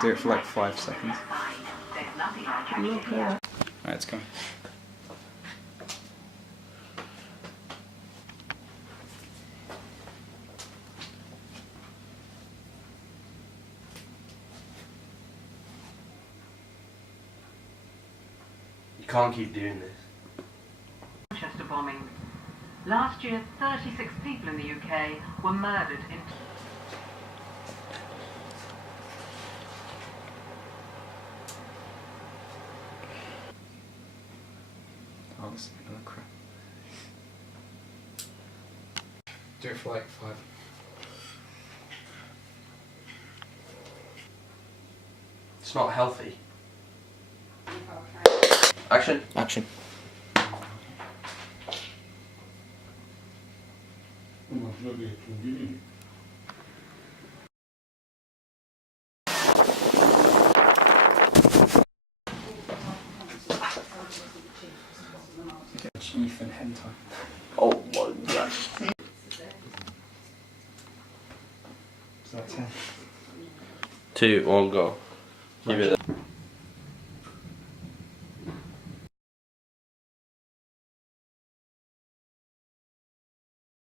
Do it for like 5 seconds. Alright, it's coming. You can't keep doing this. Manchester bombing. Last year, 36 people in the UK were murdered in... Oh, this is another crap. Do it for like 5. It's not healthy. Action. Action. Chief and hentai. Oh my god. Is that 10? 2, 1, go. Give it.